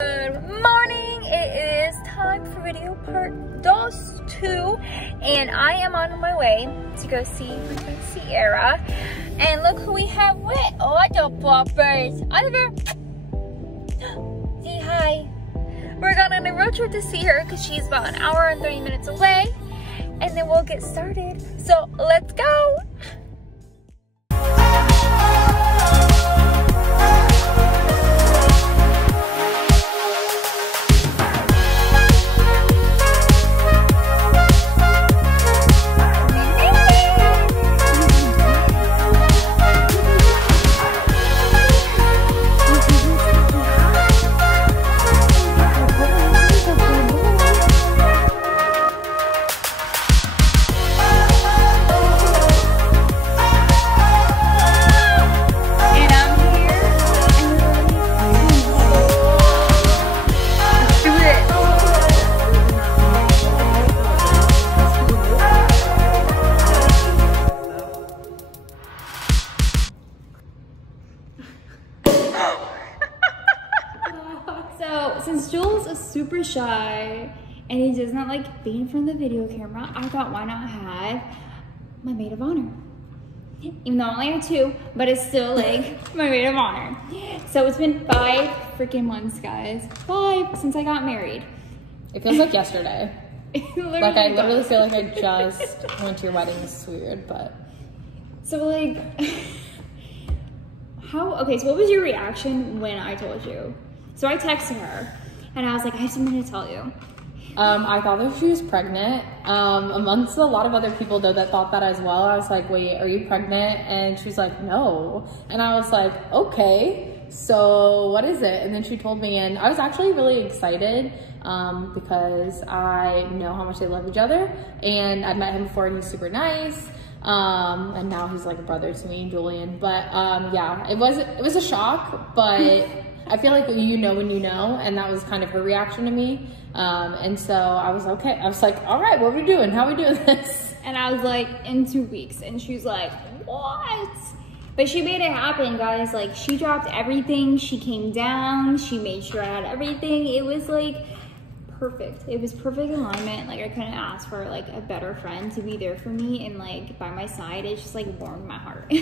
Good morning. It is time for video part 2, and I am on my way to go see my friend Sierra. And look who we have with. Oh, the poppers. Oliver, say hi. We're going on a road trip to see her because she's about an hour and 30 minutes away, and then we'll get started. So let's go. So, since Jules is super shy and he does not like being in front of the video camera, I thought why not have my maid of honor. Even though I only have 2, but it's still like my maid of honor. So it's been 5 freaking months, guys. 5 since I got married. It feels like yesterday. Like I literally feel like I just went to your wedding. This is weird, but. So like, okay, so what was your reaction when I told you? So I texted her, and I was like, I have something to tell you. I thought that she was pregnant. Amongst a lot of other people, though, that thought that as well. I was like, wait, are you pregnant? And she's like, no. And I was like, okay, so what is it? And then she told me, and I was actually really excited because I know how much they love each other. And I met him before, and he's super nice. And now he's like a brother to me, Julian. But yeah, it was a shock, but I feel like you know when you know, and that was kind of her reaction to me. And so I was okay. I was like, all right, what are we doing? How are we doing this? And I was like, in 2 weeks. And she's like, what? But she made it happen, guys. Like, she dropped everything. She came down. She made sure I had everything. It was like perfect. It was perfect alignment. Like, I couldn't ask for like a better friend to be there for me and like by my side. It just like warmed my heart.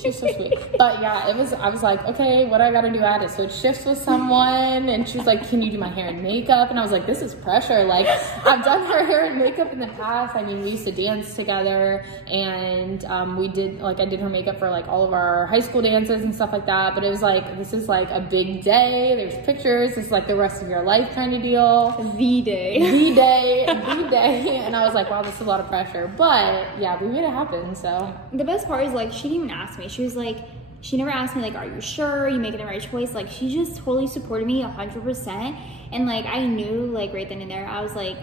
She's so sweet. But yeah, I was like, okay, what do I gotta do at it? So it shifts with someone, and she's like, can you do my hair and makeup? And I was like, this is pressure. Like, I've done her hair and makeup in the past. I mean, we used to dance together, and I did her makeup for like all of our high school dances and stuff like that. But it was like, this is like a big day. There's pictures. It's like the rest of your life kind of deal. The day. And I was like, wow, this is a lot of pressure. But yeah, we made it happen, so. The best part is like, she didn't even ask me. She was like, she never asked me like, are you sure you making the right choice? Like, she just totally supported me 100%. And like, I knew like right then and there, I was like,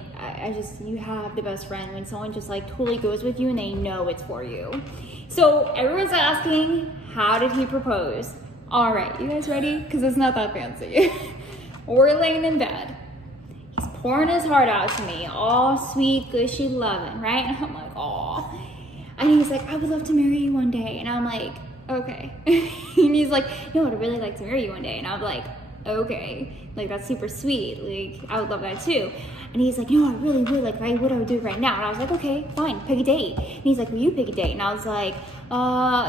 you have the best friend when someone just like totally goes with you and they know it's for you. So everyone's asking, how did he propose? All right, you guys ready? Because it's not that fancy. We're laying in bed. He's pouring his heart out to me, all sweet, gushy, loving, right? And I'm like, aw. And he's like, I would love to marry you one day. And I'm like, okay. And he's like, no, I'd really like to marry you one day. And I'm like, okay. Like, that's super sweet. Like, I would love that too. And he's like, no, I really would. Like, I would do it right now. And I was like, okay, fine, pick a date. And he's like, will you pick a date? And I was like,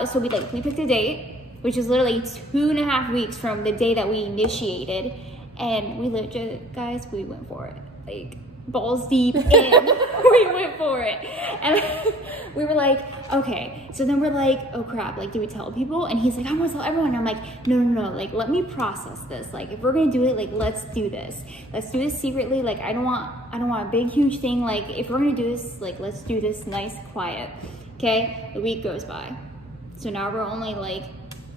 so we picked a date, which is literally 2.5 weeks from the day that we initiated. And we legit, guys, we went for it. Like, balls deep in. We went for it. And we were like, okay. So then we're like, oh crap, like, do we tell people? And he's like, I want to tell everyone. And I'm like, no, like, let me process this. Like, if we're gonna do it, like, let's do this. Let's do this secretly. Like, I don't want a big, huge thing. Like, if we're gonna do this, like, let's do this nice, quiet. Okay, the week goes by. So now we're only like,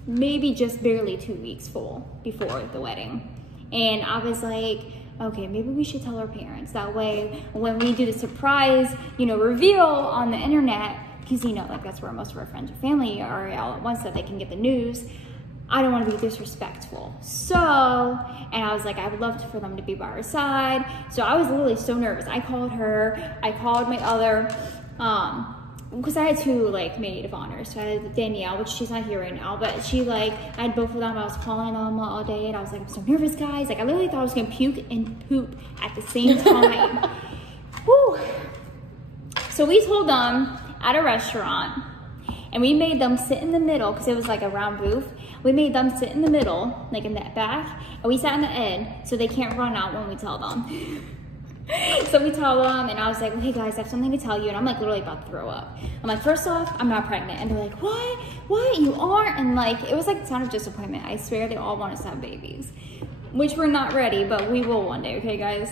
maybe just barely 2 weeks full before the wedding. And I was like, okay, maybe we should tell our parents. That way, when we do the surprise, reveal on the internet, because, like, that's where most of our friends or family are all at once, so they can get the news. I don't want to be disrespectful. So, and I was like, I would love for them to be by our side. So I was literally so nervous. I called her. I called my other because I had two like maid of honor. So I had Danielle, which she's not here right now, but she like, I had both of them. I was calling them all day and I was like, I'm so nervous, guys. Like I literally thought I was gonna puke and poop at the same time. Whew. So we told them at a restaurant, and we made them sit in the middle because it was like a round booth. We made them sit in the middle, like in the back, and we sat in the end so they can't run out when we tell them. So we tell them, and I was like, hey guys, I have something to tell you. And I'm like literally about to throw up. I'm like, first off, I'm not pregnant. And they're like, what? What? You aren't? And like, it was like a sound of disappointment. I swear they all want us to have babies, which we're not ready, but we will one day, okay guys?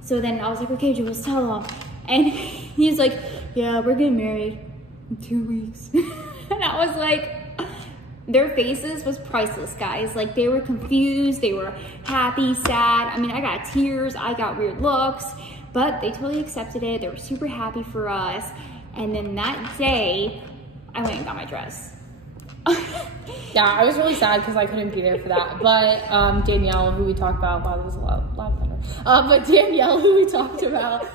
So then I was like, okay, Jules, tell them. And he's like, yeah, we're getting married in 2 weeks. And I was like, their faces was priceless, guys. Like they were confused, they were happy, sad. I mean, I got tears, I got weird looks, but they totally accepted it. They were super happy for us. And then that day, I went and got my dress. Yeah, I was really sad because I couldn't be there for that. But Danielle, who we talked about, wow, there was a loud thunder. But Danielle, who we talked about,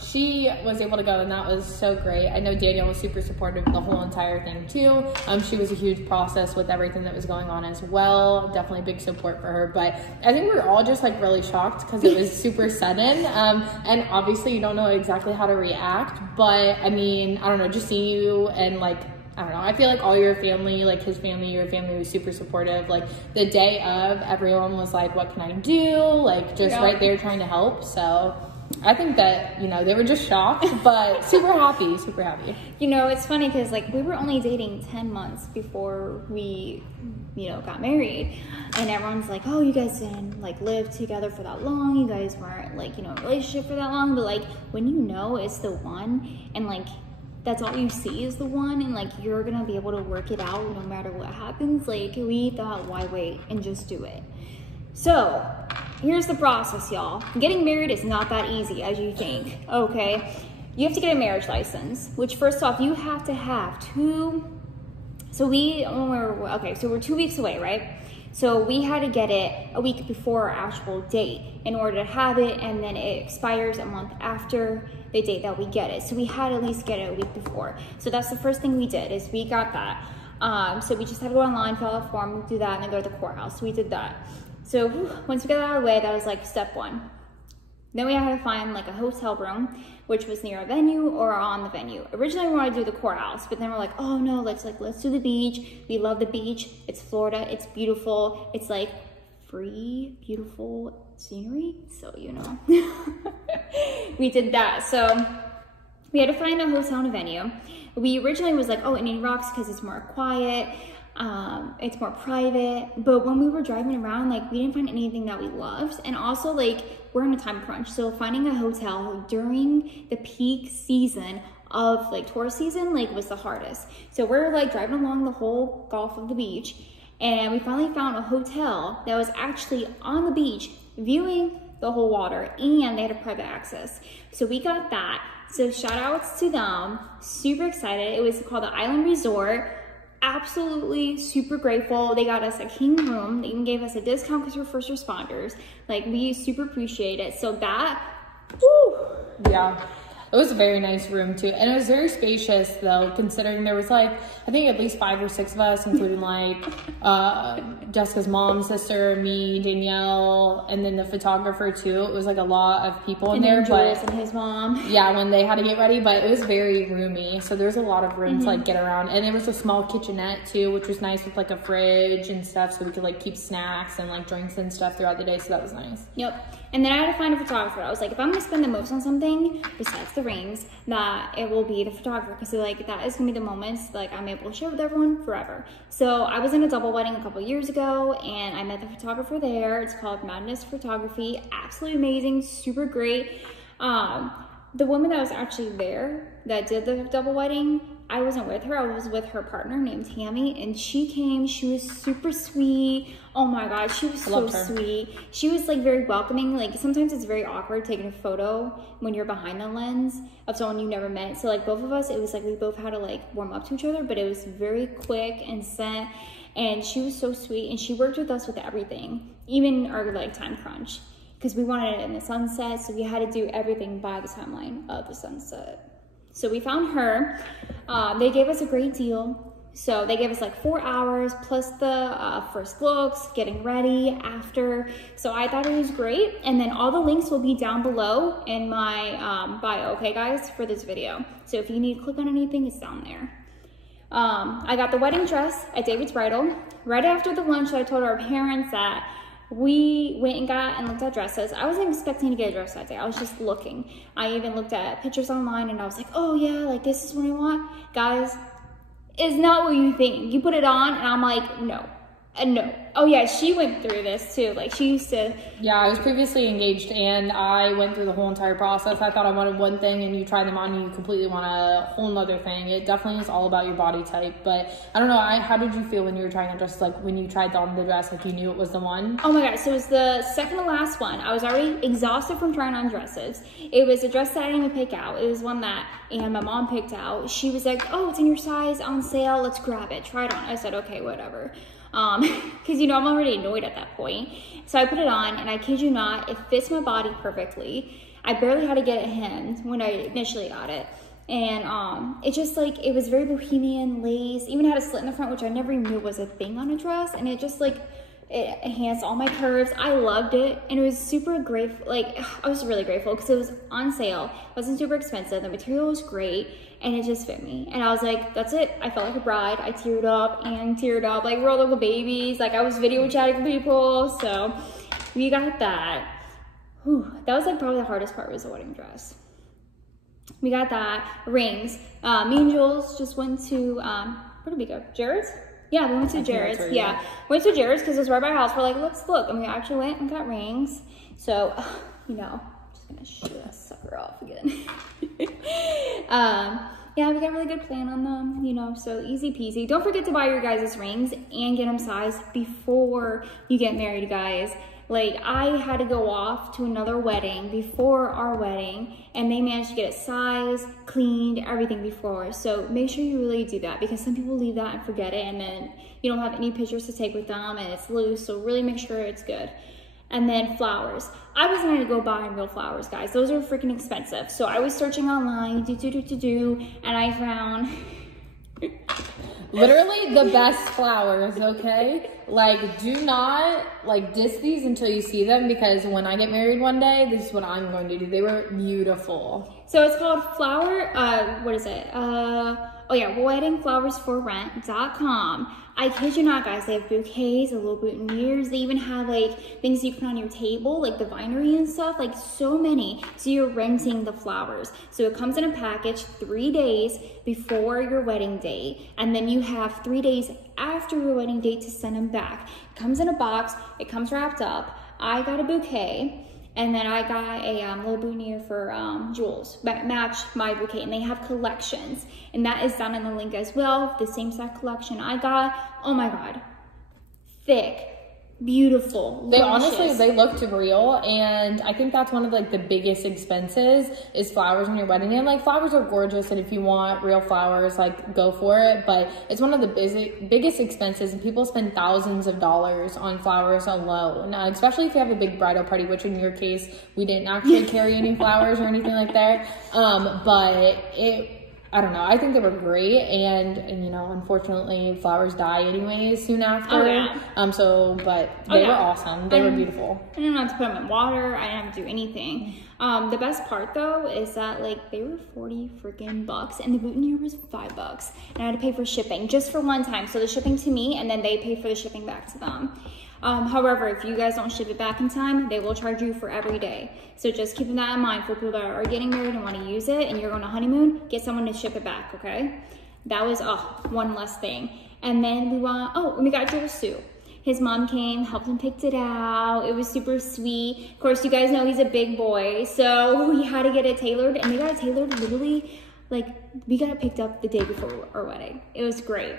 she was able to go, and that was so great. I know Danielle was super supportive of the whole entire thing too. She was a huge process with everything that was going on as well. Definitely big support for her. But I think we were all just like really shocked because it was super sudden. And obviously you don't know exactly how to react. But I mean, I don't know, just seeing you and like, I don't know, I feel like all your family, like his family, your family was super supportive. Like the day of, everyone was like, what can I do? Like just right there trying to help. So I think that, you know, they were just shocked, but super happy, super happy. You know, it's funny because like we were only dating 10 months before we, you know, got married. And everyone's like, oh, you guys didn't like live together for that long. You guys weren't like, you know, in a relationship for that long. But like when you know it's the one and like that's all you see is the one and like you're gonna be able to work it out no matter what happens, like we thought, why wait and just do it. So here's the process, y'all. Getting married is not that easy as you think, okay? You have to get a marriage license, which first off you have to have two. So we're 2 weeks away, right? So we had to get it a week before our actual date in order to have it, and then it expires a month after the date that we get it. So we had to at least get it a week before. So that's the first thing we did, is we got that. So we just had to go online, fill out a form, do that, and then go to the courthouse. So we did that. So once we got that out of the way, that was like step one. Then we had to find like a hotel room, which was near a venue or on the venue. Originally we wanted to do the courthouse, but then we're like, oh no, let's do the beach. We love the beach. It's Florida. It's beautiful. It's like free, beautiful scenery. So, you know, we did that. So we had to find a hotel and a venue. We originally was like, oh, Indian Rocks because it's more quiet. It's more private. But when we were driving around, like we didn't find anything that we loved. And also like we're in a time crunch. So finding a hotel during the peak season of like tourist season, like was the hardest. So we're like driving along the whole Gulf of the beach, and we finally found a hotel that was actually on the beach viewing the whole water, and they had a private access. So we got that. So shout outs to them. Super excited. It was called the Island Resort. Absolutely super grateful. They got us a king room. They even gave us a discount because we're first responders. Like we super appreciate it. So that, woo. Yeah. It was a very nice room too. And it was very spacious though, considering there was like, I think at least 5 or 6 of us, including like Jessica's mom, sister, me, Danielle, and then the photographer too. It was like a lot of people in there. Jules and his mom. Yeah, when they had to get ready, but it was very roomy. So there was a lot of room to like get around. And there was a small kitchenette too, which was nice with like a fridge and stuff. So we could like keep snacks and like drinks and stuff throughout the day. So that was nice. Yep. And then I had to find a photographer. I was like, if I'm gonna spend the most on something besides the rings, that it will be the photographer, because like that is gonna be the moments like I'm able to share with everyone forever. So I was in a double wedding a couple years ago, and I met the photographer there. It's called Madness Photography. Absolutely amazing, super great. The woman that was actually there that did the double wedding, I wasn't with her. I was with her partner named Tammy, and she came. She was super sweet. Oh my God, she was so sweet. She was like very welcoming. Like sometimes it's very awkward taking a photo when you're behind the lens of someone you never met. So like both of us, it was like we both had to like warm up to each other, but it was very quick and sent. And she was so sweet, and she worked with us with everything, even our like time crunch, because we wanted it in the sunset, so we had to do everything by the timeline of the sunset. So we found her. They gave us a great deal. So they gave us like 4 hours plus the first looks, getting ready, after. So I thought it was great. And then all the links will be down below in my bio, okay guys, for this video. So if you need to click on anything, it's down there. I got the wedding dress at David's Bridal. Right after the lunch, I told our parents that we went and looked at dresses. I wasn't expecting to get a dress that day. I was just looking. I even looked at pictures online and I was like, oh yeah, like this is what I want. Guys, it's not what you think. You put it on and I'm like, no. No. Oh yeah, she went through this too. Like she used to. Yeah, I was previously engaged and I went through the whole entire process. I thought I wanted one thing and you try them on and you completely want a whole nother thing. It definitely is all about your body type. But I don't know, how did you feel when you were trying on dress? Like when you tried on the dress, like you knew it was the one? Oh my God, so it was the second to last one. I was already exhausted from trying on dresses. It was a dress that I didn't even pick out. It was one that my mom picked out. She was like, oh, it's in your size, on sale, let's grab it, try it on. I said, okay, whatever. Because you know I'm already annoyed at that point. So I put it on and I kid you not, it fits my body perfectly. I barely had to get it hemmed when I initially got it. And it just like, it was very bohemian lace, even had a slit in the front, which I never even knew was a thing on a dress. And it just like, it enhanced all my curves. I loved it. And it was super grateful. Like I was really grateful because it was on sale. It wasn't super expensive. The material was great. And it just fit me. And I was like, that's it. I felt like a bride. I teared up, like we're all little babies. Like I was video chatting with people. So we got that. Whew. That was like probably the hardest part was the wedding dress. We got that. Rings. Me and Jules just went to, where did we go? Jared's? Yeah, we went to Jared's. Yeah, went to Jared's because it was right by our house. We're like, let's look. And we actually went and got rings. So, you know, I'm just gonna show that sucker off again. Yeah, we got a really good plan on them, you know, so easy peasy. Don't forget to buy your guys' rings and get them sized before you get married, guys. Like, I had to go off to another wedding before our wedding, and they managed to get it sized, cleaned, everything before. So make sure you really do that, because some people leave that and forget it, and then you don't have any pictures to take with them, and it's loose, so really make sure it's good. And then flowers. I wasn't gonna go buying real flowers, guys. Those are freaking expensive. So I was searching online, and I found literally the best flowers, okay? Like, do not like diss these until you see them, because when I get married one day, this is what I'm going to do. They were beautiful. So it's called what is it? Oh yeah, weddingflowersforrent.com. I kid you not, guys, they have bouquets, little boutonnieres. They even have like things you put on your table, like the vinery and stuff, like so many. So you're renting the flowers. So it comes in a package 3 days before your wedding date. And then you have 3 days after your wedding date to send them back. It comes in a box, it comes wrapped up. I got a bouquet. And then I got a little boutonniere for Jules, match my bouquet. And they have collections. And that is down in the link as well. The same exact collection I got. Oh my God. Thick. Beautiful. They honestly, they looked real, and I think that's one of like the biggest expenses is flowers in your wedding. And like flowers are gorgeous, and if you want real flowers, like go for it. But it's one of the biggest expenses, and people spend thousands of dollars on flowers alone, especially if you have a big bridal party, which in your case, we didn't actually carry any flowers or anything like that. But I don't know. I think they were great, and you know, unfortunately, flowers die anyways soon after. Oh, yeah. But they were awesome. They were beautiful. I didn't have to put them in water. I didn't have to do anything. The best part though is that like they were 40 freaking bucks, and the boutonniere was $5, and I had to pay for shipping just for one time. So the shipping to me, and then they pay for the shipping back to them. However, if you guys don't ship it back in time, they will charge you for every day. So just keeping that in mind for people that are getting married and want to use it and you're on a honeymoon, get someone to ship it back, okay? That was one less thing. And then we got Jules Sue. His mom came, helped him pick it out. It was super sweet. Of course, you guys know he's a big boy, so we had to get it tailored, and we got it tailored literally, like, we got it picked up the day before our wedding. It was great.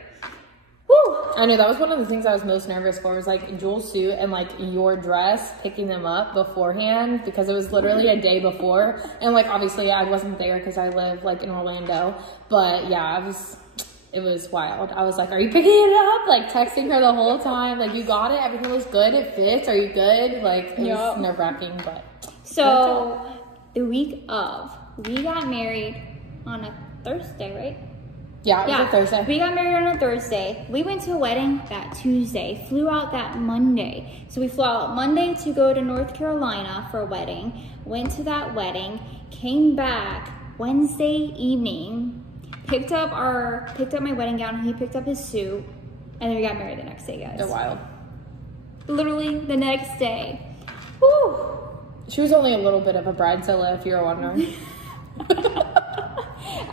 Woo! I know, that was one of the things I was most nervous for, was like Jules' suit and like your dress, picking them up beforehand, because it was literally a day before. And like, obviously I wasn't there because I live like in Orlando, but yeah, it was wild. I was like, are you picking it up? Like texting her the whole time, like, you got it, everything looks good, it fits, are you good? Like, it was nerve-wracking, but. So the week of, we got married on a Thursday, right? Yeah, it was a Thursday. We got married on a Thursday. We went to a wedding that Tuesday, flew out that Monday. So we flew out Monday to go to North Carolina for a wedding, went to that wedding, came back Wednesday evening, picked up my wedding gown, he picked up his suit, and then we got married the next day, guys. They're wild. Literally the next day. Woo! She was only a little bit of a bridezilla, if you were wondering.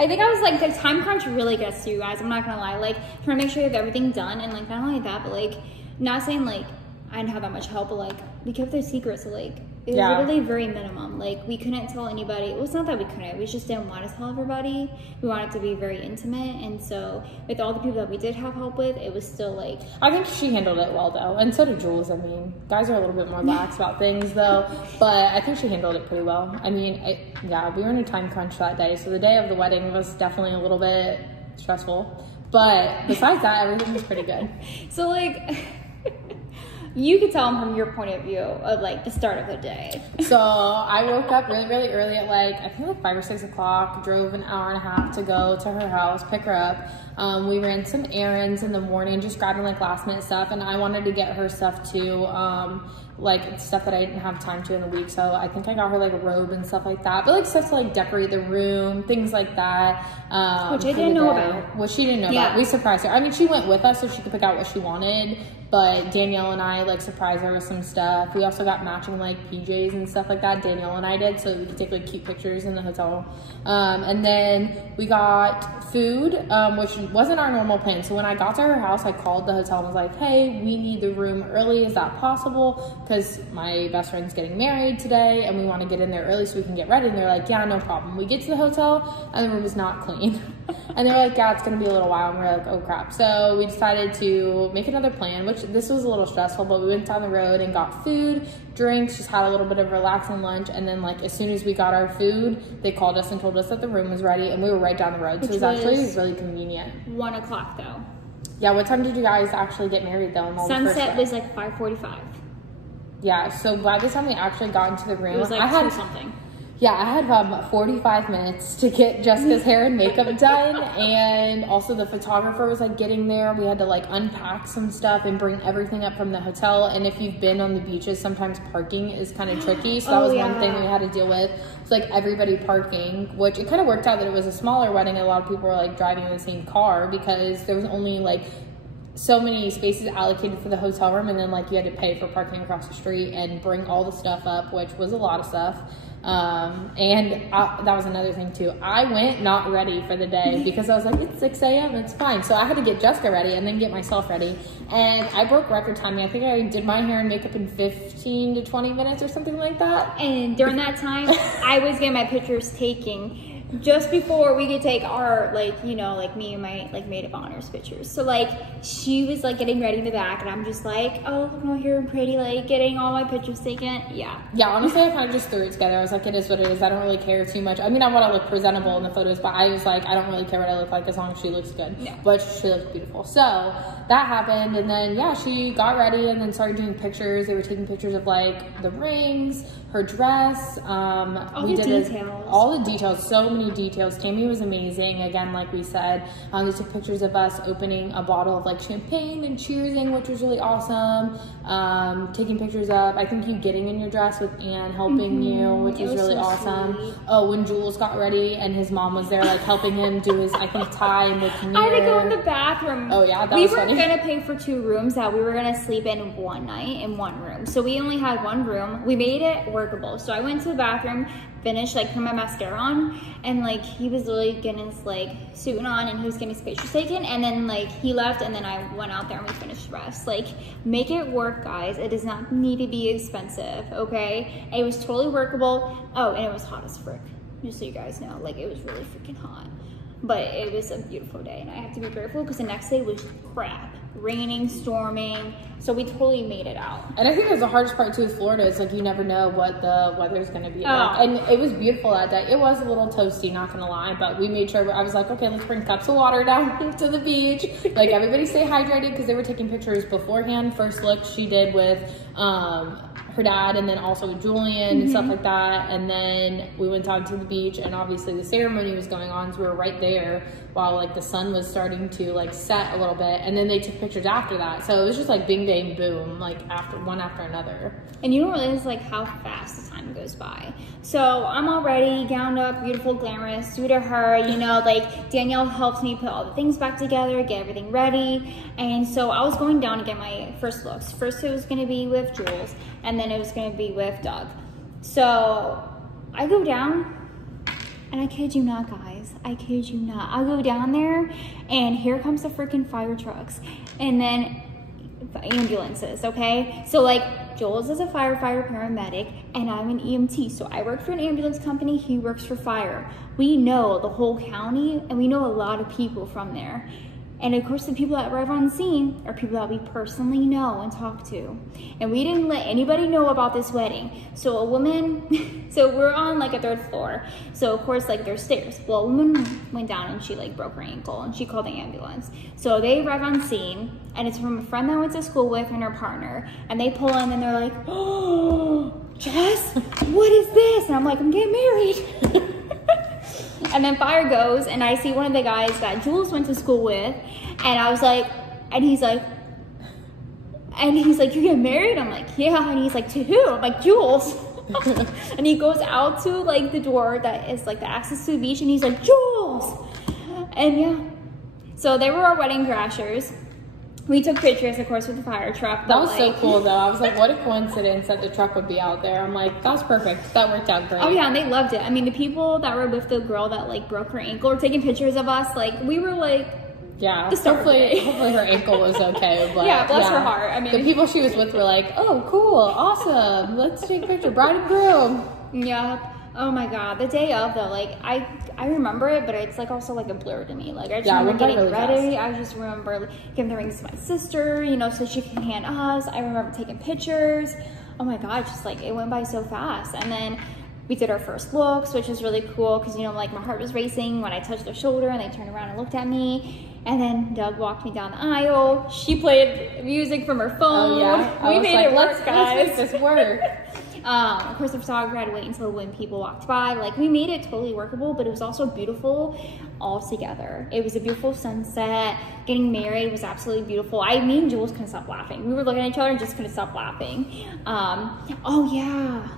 I think I was like, the time crunch really gets to you guys. I'm not gonna lie. Like, trying to make sure you have everything done, and like, not only that, but like, not saying like I didn't have that much help, but like, we kept their secrets. So like, it was literally very minimum. Like, we couldn't tell anybody. It was not that we couldn't. We just didn't want to tell everybody. We wanted to be very intimate, and so with all the people that we did have help with, it was still like. I think she handled it well though, and so did Jules. I mean, guys are a little bit more lax about things though, but I think she handled it pretty well. I mean, we were in a time crunch that day, so the day of the wedding was definitely a little bit stressful, but besides that, everything was pretty good. So like. You could tell them from your point of view of like the start of the day. So I woke up really, really early at like, I think like 5 or 6 o'clock, drove an hour and a half to go to her house, pick her up. We ran some errands in the morning, just grabbing like last minute stuff. And I wanted to get her stuff too. Like stuff that I didn't have time to in the week. So I think I got her like a robe and stuff like that. But like stuff to like decorate the room, things like that. Which I didn't know about. Which she didn't know about. We surprised her. I mean, she went with us so she could pick out what she wanted. But Danielle and I like surprised her with some stuff. We also got matching like PJs and stuff like that. Danielle and I did, so we could take like cute pictures in the hotel. And then we got food, which wasn't our normal plan. So when I got to her house, I called the hotel and was like, "Hey, we need the room early. Is that possible? Because my best friend's getting married today, and we want to get in there early so we can get ready." And they're like, "Yeah, no problem." We get to the hotel, and the room is not clean. And they're like, "Yeah, it's gonna be a little while." And we're like, "Oh crap." So we decided to make another plan, which this was a little stressful, but we went down the road and got food, drinks, just had a little bit of relaxing lunch. And then like, as soon as we got our food, they called us and told us that the room was ready, and we were right down the road. So it was actually really convenient. 1 o'clock though. Yeah, what time did you guys actually get married though? Sunset was like 5:45. Yeah, so by the time we actually got into the room, it was like 2 something. Yeah, I had 45 minutes to get Jessica's hair and makeup done, and also the photographer was like getting there. We had to like unpack some stuff and bring everything up from the hotel. And if you've been on the beaches, sometimes parking is kind of tricky. So that was one thing we had to deal with. It's like everybody parking, which it kind of worked out that it was a smaller wedding. And a lot of people were like driving in the same car because there was only like so many spaces allocated for the hotel room, and then like you had to pay for parking across the street and bring all the stuff up, which was a lot of stuff. That was another thing too. I went not ready for the day because I was like, it's 6 a.m. It's fine. So I had to get Jessica ready and then get myself ready. And I broke record timing. I think I did my hair and makeup in 15 to 20 minutes or something like that. And during that time, I was getting my pictures taken just before we could take our, like, you know, like me and my like maid of honors pictures. So like she was like getting ready in the back, and I'm just like, oh, look how here and pretty, like getting all my pictures taken. Yeah, honestly, I kind of just threw it together. I was like, it is what it is. I don't really care too much. I mean, I want to look presentable in the photos, but I was like, I don't really care what I look like as long as she looks good. Yeah. But she looks beautiful. So that happened, and then yeah, she got ready and then started doing pictures. They were taking pictures of like the rings, her dress, all the details, so many details. Tammy was amazing. Again, like we said, they took pictures of us opening a bottle of like champagne and cheersing, which was really awesome. Taking pictures of, I think, you getting in your dress with Anne helping you, which was really so awesome. Sweet. Oh, when Jules got ready and his mom was there like helping him do his, I think, tie and the mirror. I had to go in the bathroom. Oh yeah, that was funny. We were gonna pay for 2 rooms that we were gonna sleep in one night in one room. So we only had 1 room. We made it workable. So I went to the bathroom, finished, like put my mascara on, and like he was literally getting his like suit on, and he was getting his pictures taken, and then like he left, and then I went out there and we finished the rest. Like, make it work, guys. It does not need to be expensive, okay? It was totally workable. Oh, and it was hot as frick, just so you guys know. Like, it was really freaking hot, but it was a beautiful day, and I have to be grateful because the next day was crap. Raining, storming, so we totally made it out. And I think that's the hardest part too with Florida, is like you never know what the weather's going to be like. And it was beautiful that day. It was a little toasty, not going to lie, but we made sure, I was like, okay, let's bring cups of water down to the beach. Like, everybody stay hydrated, because they were taking pictures beforehand. First look she did with her dad, and then also Julian and stuff like that. And then we went down to the beach, and obviously the ceremony was going on, so we were right there while like the sun was starting to like set a little bit. And then they took pictures after that, so it was just like bing bang boom, like one after another. And you don't realize like how fast the time goes by. So I'm all ready, gowned up, beautiful, glamorous, due to her, you know, like Danielle helps me put all the things back together, get everything ready. And so I was going down to get my first looks. First it was gonna be with Jules, and then it was gonna be with Doug. So I go down, and I kid you not, guys, I kid you not. I go down there, and here comes the freaking fire trucks, and then ambulances, okay? So like Jules is a firefighter paramedic, and I'm an EMT. So I work for an ambulance company, he works for fire. We know the whole county, and we know a lot of people from there. And of course, the people that arrive on scene are people that we personally know and talk to. And we didn't let anybody know about this wedding. So a woman, so we're on like a 3rd floor. So of course, like there's stairs. Well, a woman went down and she like broke her ankle, and she called the ambulance. So they arrive on scene, and it's from a friend that I went to school with and her partner. And they pull in and they're like, "Oh, Jess, what is this?" And I'm like, "I'm getting married." And then fire goes, and I see one of the guys that Jules went to school with, and I was like, and he's like, "You're getting married?" I'm like, "Yeah." And he's like, "To who?" I'm like, "Jules." And he goes out to like the door that is like the access to the beach, and he's like, "Jules." And yeah, so they were our wedding crashers. We took pictures, of course, with the fire truck. That was so cool, though. I was like, what a coincidence that the truck would be out there. I'm like, that was perfect. That worked out great. Oh, yeah, and they loved it. I mean, the people that were with the girl that, like, broke her ankle were taking pictures of us. Like, we were, like, yeah, hopefully her ankle was okay. But yeah, bless her heart. I mean, the people she was with were like, "Oh, cool, awesome. Let's take a picture, bride and groom." Yeah. Oh my God, the day of though, like I remember it, but it's like also like a blur to me. Like I just remember getting really ready. Fast. I just remember giving the rings to my sister, you know, so she can hand us. I remember taking pictures. Oh my God, just like it went by so fast. And then we did our first looks, which was really cool because, you know, like my heart was racing when I touched their shoulder and they turned around and looked at me. And then Doug walked me down the aisle. She played music from her phone. Oh yeah, we made it work, guys. Let's make this work. Of course, the photographer had to wait until when people walked by. Like, we made it totally workable, but it was also beautiful all together. It was a beautiful sunset. Getting married was absolutely beautiful. Me and Jules couldn't stop laughing. We were looking at each other and just couldn't stop laughing. Oh yeah,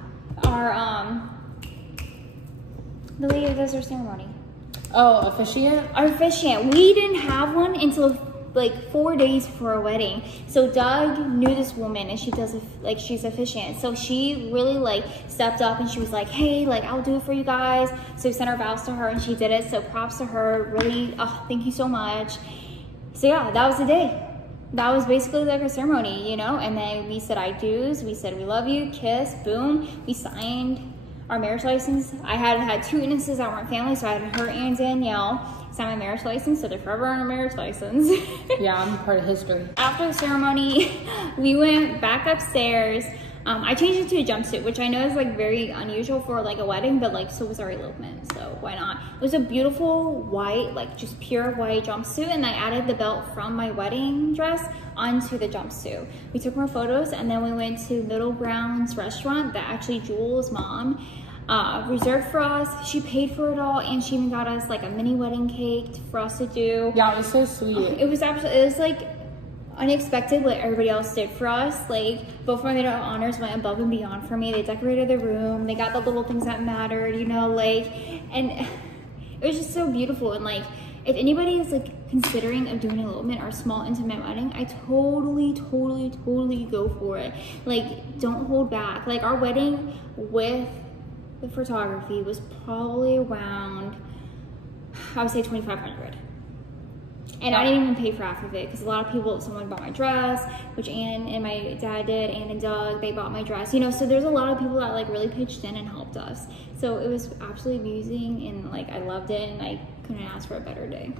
the lady that does our ceremony. Oh, officiant? Our officiant. We didn't have one until like 4 days before our wedding. So Doug knew this woman, and she does she's officiant. So she really like stepped up, and she was like, "Hey, like I'll do it for you guys." So we sent our vows to her, and she did it. So props to her. Really, thank you so much. So yeah, that was the day. That was basically like a ceremony, you know. And then we said I do's. We said we love you. Kiss. Boom. We signed our marriage license. I had 2 witnesses that weren't family, so I had her and Danielle sign my marriage license, so they're forever on our marriage license. Yeah, I'm part of history. After the ceremony, we went back upstairs. I changed it to a jumpsuit, which I know is like very unusual for like a wedding, but like so was our elopement, so why not? It was a beautiful white, like just pure white jumpsuit, and I added the belt from my wedding dress onto the jumpsuit. We took more photos, and then we went to Middle Grounds restaurant that actually Jules' mom reserved for us. She paid for it all, and she even got us like a mini wedding cake for us to do. Yeah, it was so sweet. It was like unexpected what everybody else did for us. Like both my maid of honors went above and beyond for me. They decorated the room. They got the little things that mattered, you know, like, and it was just so beautiful. And like, if anybody is like considering of doing an elopement or a small intimate wedding, I totally go for it. Like, don't hold back. Like our wedding with the photography was probably around, I would say $2,500. And I didn't even pay for half of it because a lot of people, someone bought my dress, which Ann and my dad did, Ann and Doug, they bought my dress, you know, so there's a lot of people that like really pitched in and helped us. So it was absolutely amusing, and like I loved it, and I couldn't ask for a better day.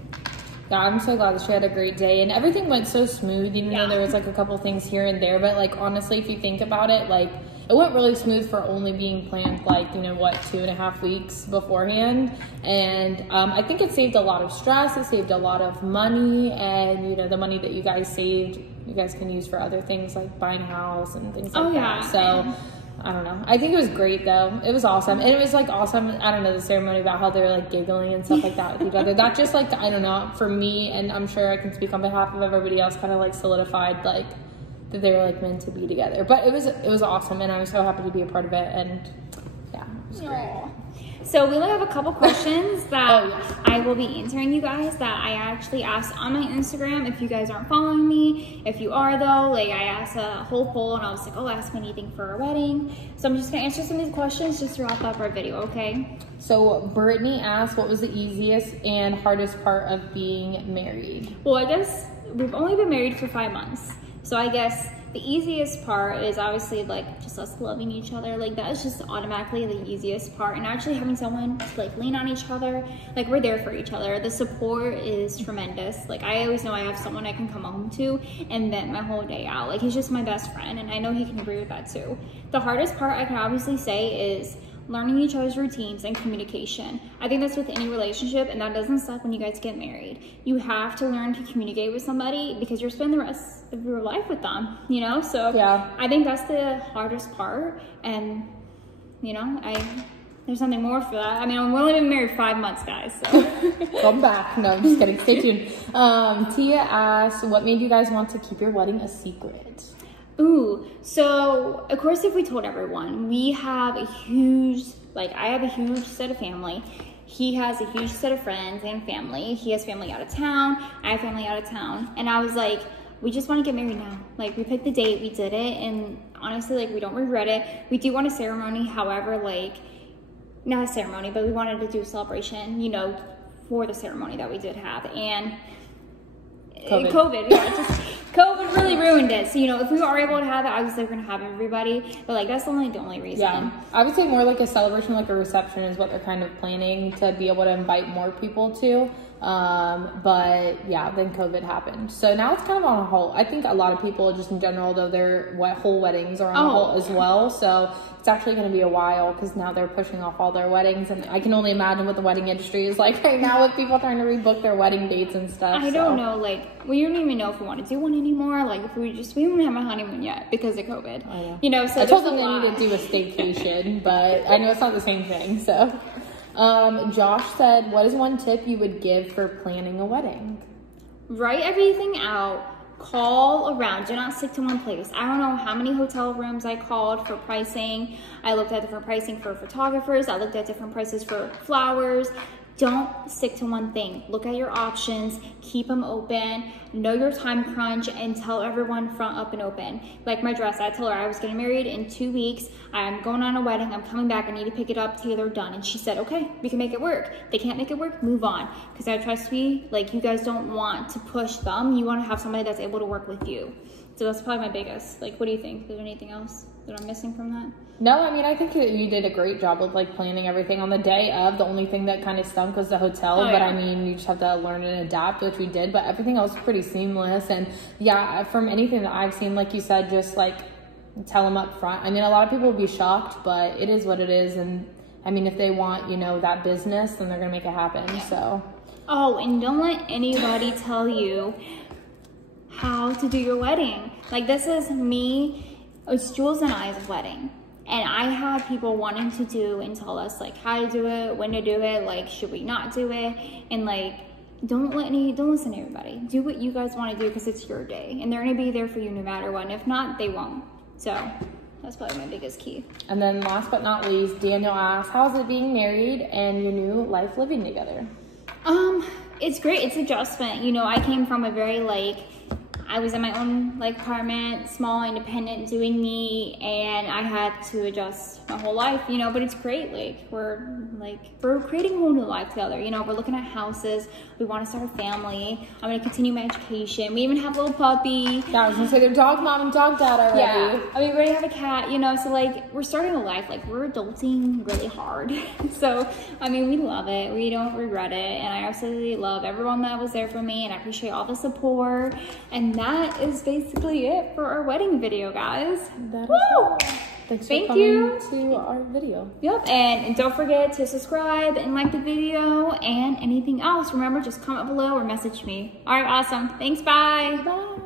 Yeah, I'm so glad that she had a great day, and everything went so smooth, even though there was like a couple things here and there, but like honestly, if you think about it, like it went really smooth for only being planned like, you know, what, 2.5 weeks beforehand. And I think it saved a lot of stress. It saved a lot of money, and, you know, the money that you guys saved you guys can use for other things like buying a house and things like yeah. that. So I don't know. I think it was great though. It was awesome. And it was like awesome. I don't know, the ceremony about how they were like giggling and stuff like that with each other. That just like, I don't know, for me, and I'm sure I can speak on behalf of everybody else, kind of like solidified like that they were like meant to be together. But it was awesome, and I was so happy to be a part of it. And yeah, it was great. So we only have a couple questions that yes. I will be answering you guys that I actually asked on my Instagram. If you guys aren't following me, if you are though, like I asked a whole poll and I was like, oh, ask me anything for our wedding. So I'm just gonna answer some of these questions just to wrap up our video, okay? So Brittany asked, what was the easiest and hardest part of being married? Well, I guess we've only been married for 5 months. So I guess the easiest part is obviously like just us loving each other. Like that is just automatically the easiest part, and actually having someone to like lean on each other. Like we're there for each other. The support is tremendous. Like I always know I have someone I can come home to and vent my whole day out. Like he's just my best friend, and I know he can agree with that too. The hardest part I can obviously say is learning each other's routines and communication. I think that's with any relationship, and that doesn't stop when you guys get married. You have to learn to communicate with somebody because you're spending the rest of your life with them, you know? So yeah. I think that's the hardest part, and you know, there's something more for that. I mean, we've only been married 5 months, guys, so. Come back. No, I'm just kidding. Stay tuned. Tia asked, what made you guys want to keep your wedding a secret? Ooh, so of course if we told everyone, we have a huge, like I have a huge set of family. He has a huge set of friends and family. He has family out of town. I have family out of town. And I was like, we just want to get married now. Like we picked the date, we did it. And honestly, like we don't regret it. We do want a ceremony. However, like not a ceremony, but we wanted to do a celebration, you know, for the ceremony that we did have. And COVID, yeah, just COVID really ruined it. So, you know, if we were able to have it, obviously we're gonna have everybody, but like that's the only reason. Yeah, I would say more like a celebration, like a reception is what they're kind of planning to be able to invite more people to. But yeah, then COVID happened. So now it's kind of on a hold. I think a lot of people just in general, though, their whole weddings are on a hold as well. So it's actually going to be a while because now they're pushing off all their weddings. And I can only imagine what the wedding industry is like right now with people trying to rebook their wedding dates and stuff. I don't know, like, we don't even know if we want to do one anymore. Like, if we don't have a honeymoon yet because of COVID. I know. You know, so I told them they need to do a staycation, but I know it's not the same thing, so. Josh said, what is one tip you would give for planning a wedding? Write everything out. Call around. Do not stick to one place. I don't know how many hotel rooms I called for pricing. I looked at different pricing for photographers. I looked at different prices for flowers. Don't stick to one thing. Look at your options, keep them open, know your time crunch, and tell everyone front up and open. Like my dress, I told her I was getting married in 2 weeks. I'm going on a wedding. I'm coming back. I need to pick it up, tailor, done. And she said, okay, we can make it work. They can't make it work, move on. Because I trust me, like you guys don't want to push them. You want to have somebody that's able to work with you. So that's probably my biggest. Like, what do you think? Is there anything else that I'm missing from that? No, I mean, I think that you did a great job of like planning everything on the day of. The only thing that kind of stunk was the hotel, but I mean, you just have to learn and adapt, which we did, but everything else was pretty seamless. And yeah, from anything that I've seen, like you said, just like tell them up front. I mean, a lot of people will be shocked, but it is what it is. And I mean, if they want, you know, that business, then they're going to make it happen. So. Oh, and don't let anybody tell you how to do your wedding. Like this is me, it's Jules and I's wedding. And I have people wanting to do and tell us like how to do it, when to do it, like should we not do it, and like don't listen to everybody. Do what you guys want to do because it's your day, and they're gonna be there for you no matter what. And if not, they won't. So that's probably my biggest key. And then last but not least, Daniel asked, how's it being married and your new life living together? It's great. It's adjustment. You know, I came from a very I was in my own apartment, small, independent, doing me, and I had to adjust my whole life, you know, but it's great. We're creating a whole new life together, you know, we're looking at houses, we want to start a family, I'm going to continue my education, we even have a little puppy. Yeah, I was going to say they're dog mom and dog dad already. Yeah, I mean, we already have a cat, you know, so we're starting a life, we're adulting really hard. So, I mean, we love it, we don't regret it, and I absolutely love everyone that was there for me, and I appreciate all the support, and that is basically it for our wedding video, guys. Woo! Thanks for coming to our video. Yep, and don't forget to subscribe and like the video, and anything else, remember, just comment below or message me. All right, awesome. Thanks, bye. Bye.